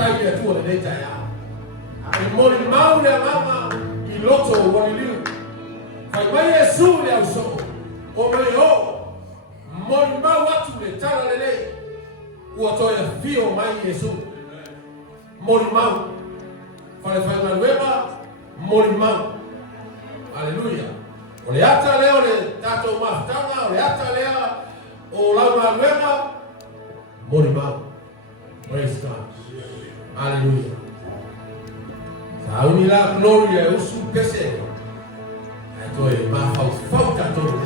tai ya tu le tai ya e mori mau le mama I loto wali liu fai mai Yesu le uso o mai ho mori mau watu le tala le uoto ya fio mai Yesu mori mau fai manueva mori mau haleluya ole ata leo le tato maftanga ole ata leo o la manueva mori mau. Praise God. Hallelujah. Sa unila gloria usu pese. Ato e ma falta todo.